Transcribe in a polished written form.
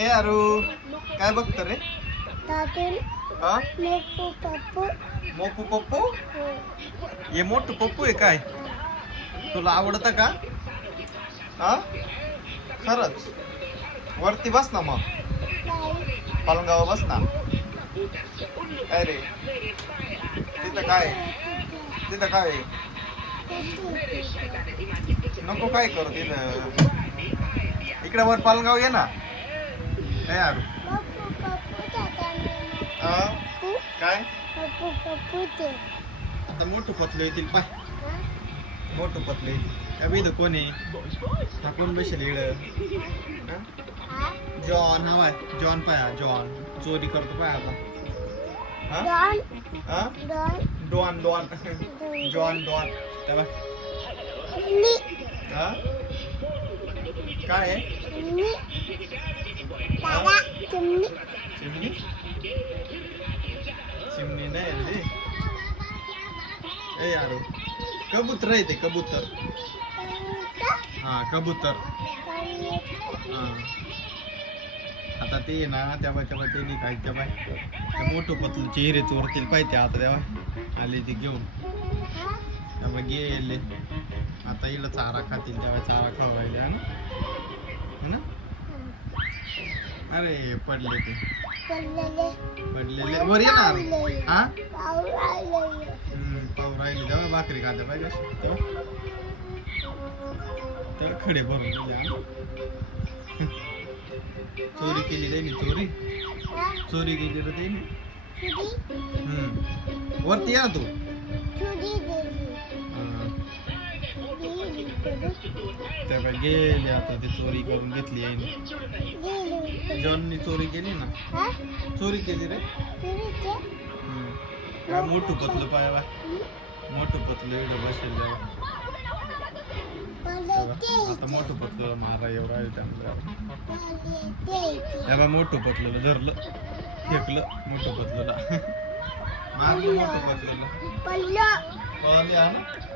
ए अरू काय बघत रे? हा मोपू पप्पू हे मोठं पप्पू आहे काय? तुला आवडतं का? हा खरंच वरती बस ना मग पलंगावर बस ना. काय रे तिथं काय तिथं काय नको काय करू तिथं इकडे वर पलंगावर ये ना. काय यार काय आता मोठं पतलं येतील पाय मोठं पतलं येतील त्या विध कोणी टाकून बसेल इकडं. जॉन हवाय जॉन पाय जॉन चोरी करतो पाय आता. डॉन डॉन जॉन डॉन तेव्हा काय आहे? चिमणी चिमणी नाही रे. ए यार कबूतर आहे ते कबूतर. हा कबूतर. हा आता ते ना तेव्हा तेव्हा ते नाही काय तेव्हा मोठं पतलं चेहरे चोरतील पाहिजे आता तेव्हा आले ते घेऊन तेव्हा गेले. आता इकडं चारा खातील तेव्हा चारा खावायला है ना. अरे पडले ते पडलेले वर येणार. हा पाहू राहिले तेव्हा भाकरी खाते पाहिजे तेव्हा खडे भरून दिले. चोरी केली त्यांनी चोरी केली रे त्यांनी. वरती या तू. तेव्हा गेले आता ते चोरी करून घेतली आहे. जॉननी चोरी केली ना चोरी केली रे. काय मोठं पतलं पायावा मोठं पतलं एवढं बसेल आता मोठं पतलं मारा एवढं आहे त्यामुळे मोठं पतलं धरलं फेकलं मोठं पतलं मारलं मोठं पतलं पळले ना.